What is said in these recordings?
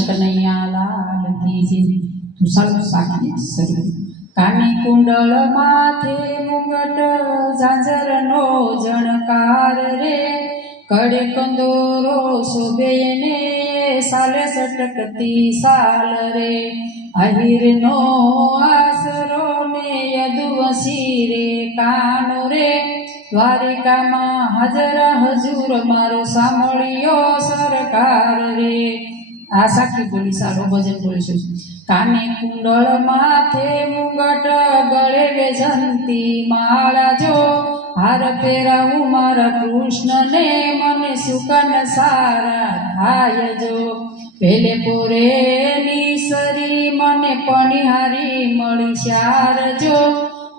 કનૈયા લાલ કી જય। તું ચાલો સાખી શરૂ। કાની કુંડળ માથે મુંગટ ઝાંઝરનો જણકાર રે, કડે કંદોરો શોભે ને સાલે સટકતી સાલ રે। આહિરનો આસરો ને યદુવંશી રે કાનો રે, દ્વારિકામાં હાજર હજુર મારો સાંભળ્યો સરકાર રે। આ સાખી બોલી સારો ભજન બોલીશું। કાને કુંડળ માથે મુંગટ ગળે વેજંતી માળા જો, હાર પહેરાવું મારા કૃષ્ણને મને સુકન સારા થાય જો। પેલે પોરેની સરી મને પણિહારી મળી શાર જો,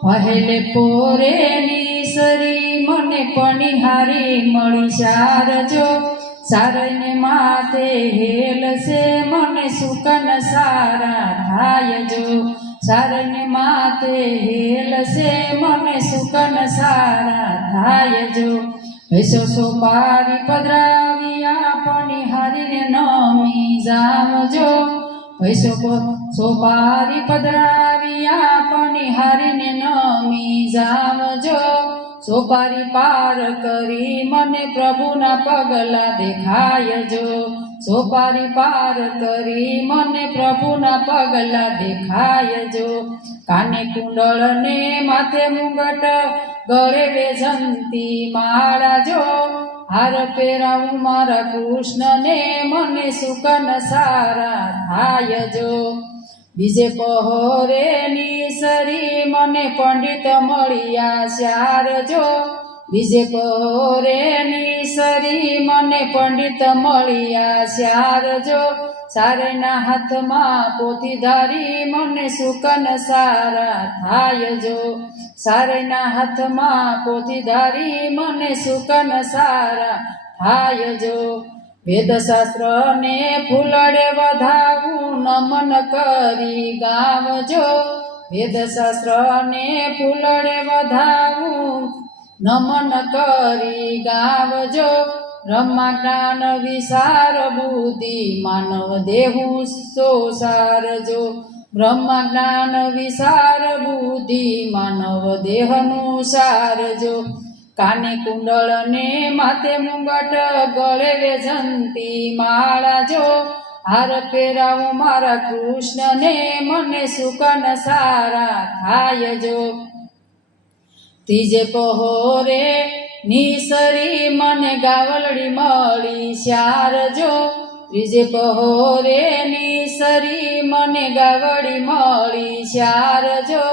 પહેલે પોરેની સરી મને પણિહારી મળી શાર જો। સારને માથે હેલ છે મને સુકન સારા થાય જો, સારને માથે હેલ છે મને સુકન સારા થાય જો। ભેસો સોપારી પધરાવ્યા પણિહારીને નમી જાવજો, ભેસો સોપારી પધરાવ્યા પણિહારીને નમી જાવજો। સોપારી પાર કરી મને પ્રભુના પગલા દેખાય જો, સોપારી પાર કરી મને પ્રભુના પગલા દેખાય જો। કાને કુંડળ ને માથે મુંગટ ગળે વેજંતી માળા જો, હાર પહેરાવું મારા કૃષ્ણને મને સુકન સારા થાય જો। બીજે પહોરેની સરી મને પંડિત મળ્યા શાર જો, બીજે પહોરેની સરી મને પંડિત મળ્યા શાર જો। સારેના હાથમાં પોથી ધારી મને સુકન સારા થાય જો, સારેના હાથમાં પોથી ધારી મને સુકન સારા થાય જો। વેદશાસ્ત્ર ને ફૂલડે વધાવું નમન કરી ગાવજો, વેદશાસ્ત્ર ને ફૂલડે વધાવું નમન કરી ગાવજો। બ્રહ્મા જ્ઞાન વિસાર બુદ્ધિ માનવ દેહું સોસાર જો, બ્રહ્મા જ્ઞાન વિસાર બુદ્ધિ માનવ દેહનું સાર જો। કાને કુંડળ ને માથે મુંગટ ગળે વેજંતી માળા જો, હાર પહેરાવું મારા કૃષ્ણને મને સુકન સારા થાય જો। ત્રીજે પહોરે નિસરી મને ગાવલડી મળી શાર જો, ત્રીજે પહોરે નિસરી મને ગાવડી મળી શાર જો।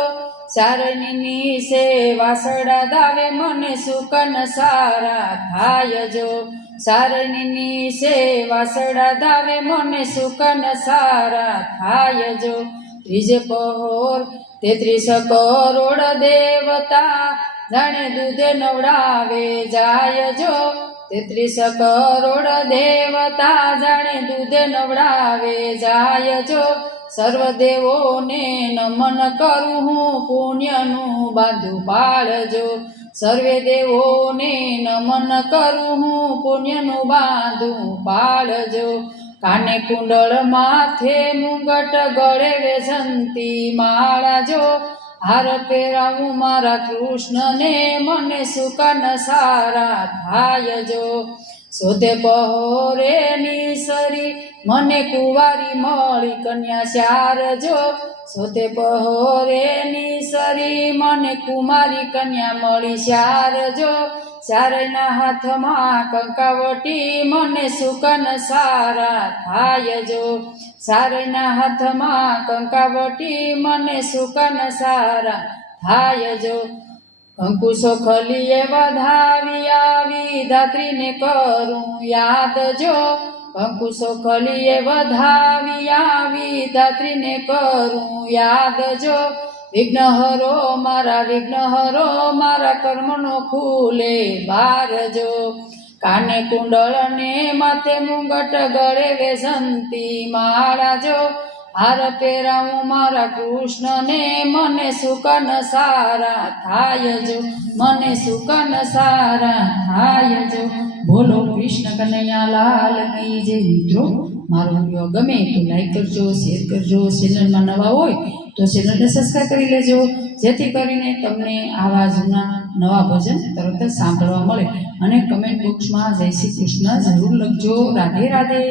સારણીની સે વાસડા દાવે મને સુકન સારા થાય જો, સારણીની સે વાસડા દાવે મને સુકન સારા થાય જો। ત્રીજે પહોર 33 કરોડ દેવતા જાણે દૂધે નવડાવે જાય જો, 33 કરોડ દેવતા જાણે દૂધે નવડાવે જાય જો। સર્વ દેવોને નમન કરું હું પુણ્યનું બાંધું પાળજો, સર્વે દેવોને નમન કરું હું પુણ્યનું બાંધું પાળજો। કાને કુંડળ માથે મુંગટ ગળે વેજંતી માળા જો, હાર પહેરાવું મારા કૃષ્ણને મને સુકન સારા થાય જો। સોતે પહોરેની સરી મને કુંવારી મળી કન્યા શાર જો, સોતે પહોરેની સરી મને કુમારી કન્યા મળી શાર જો। શારના હાથમાં કંકાવટી મને સુકન સારા થાય જો, શારના હાથમાં કંકાવટી મને સુકન સારા થાય જો। અંકુશો ખલીએ વધાવી આવી ધાત્રીને કરું યાદ જો, અંકુશો ખલીએ વધાવી આવી ધાત્રીને કરું યાદ જો। વિઘ્નહરો મારા કર્મનો ખુલે બાર જો, કાને કુંડળ ને માથે મુંગટ ગળે વેજંતી માળા જો, હાર પહેરાવું મારા કૃષ્ણને મને સુકન સારા થાય જો, મને સુકન સારા થાય જો। બોલો કૃષ્ણ કનૈયા લાલ કી જય। મિત્રો મારો વિડીયો ગમે તો લાઈક કરજો, શેર કરજો, ચેનલમાં નવા હોય તો ચેનલને સબસ્ક્રાઈબ કરી લેજો, જેથી કરીને તમને આવા જૂના નવા ભજન તરત જ સાંભળવા મળે. અને કમેન્ટ બોક્સમાં જય શ્રી કૃષ્ણ જરૂર લખજો. રાધે રાધે.